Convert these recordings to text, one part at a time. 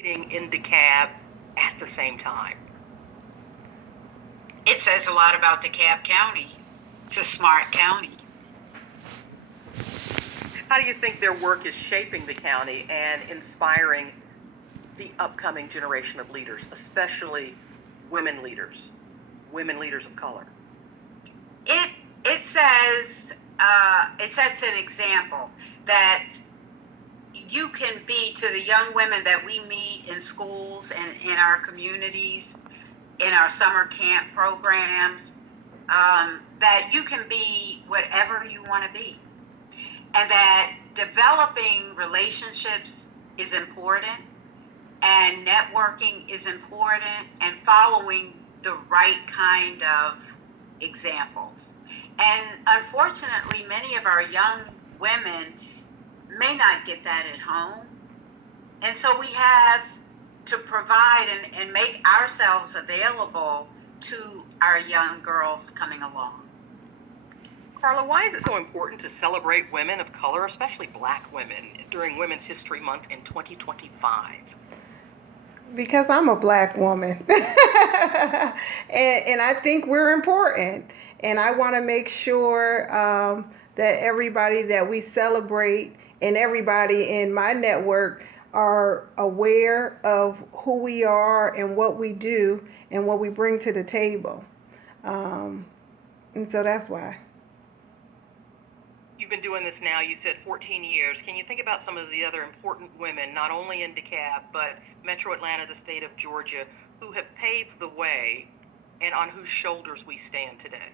in DeKalb at the same time? It says a lot about DeKalb County. It's a smart county. How do you think their work is shaping the county and inspiring the upcoming generation of leaders, especially women leaders of color? It says an example that you can be to the young women that we meet in schools and in our communities, in our summer camp programs, that you can be whatever you want to be. And that developing relationships is important, and networking is important, and following the right kind of examples. And unfortunately, many of our young women may not get that at home. And so we have to provide and make ourselves available to our young girls coming along. Carla, why is it so important to celebrate women of color, especially Black women, during Women's History Month in 2025? Because I'm a Black woman. and I think we're important. And I want to make sure that everybody that we celebrate and everybody in my network are aware of who we are and what we do and what we bring to the table. And so that's why. You've been doing this now, you said 14 years. Can you think about some of the other important women, not only in DeKalb, but Metro Atlanta, the state of Georgia, who have paved the way and on whose shoulders we stand today?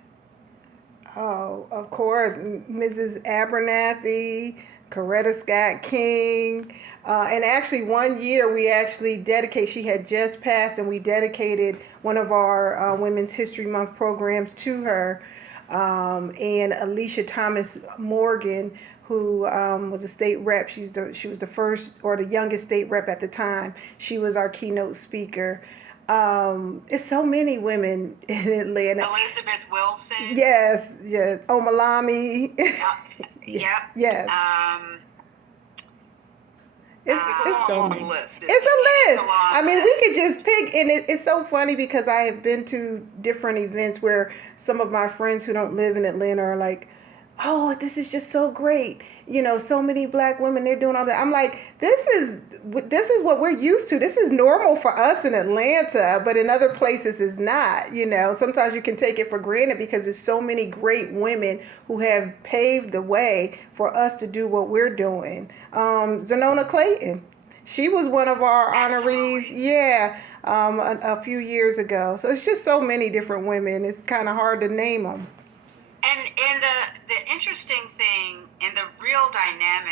Oh, of course, Mrs. Abernathy, Coretta Scott King. And actually, one year we actually dedicated, she had just passed, and we dedicated one of our Women's History Month programs to her. And Alicia Thomas Morgan, who was a state rep. She was the first or the youngest state rep at the time. She was our keynote speaker. It's so many women in Atlanta. Elizabeth Wilson. Yes. Omalami. Yep. Yes. It's a long list. It's a list. I mean, we could just pick, and it's so funny because I have been to different events where some of my friends who don't live in Atlanta are like, "Oh, this is just so great. You know, so many Black women, they're doing all that." I'm like, this is what we're used to. This is normal for us in Atlanta, but in other places it's not. You know, sometimes you can take it for granted because there's so many great women who have paved the way for us to do what we're doing. Zenona Clayton, she was one of our honorees. Yeah. A few years ago. So it's just so many different women. It's kind of hard to name them. And the interesting thing and the real dynamic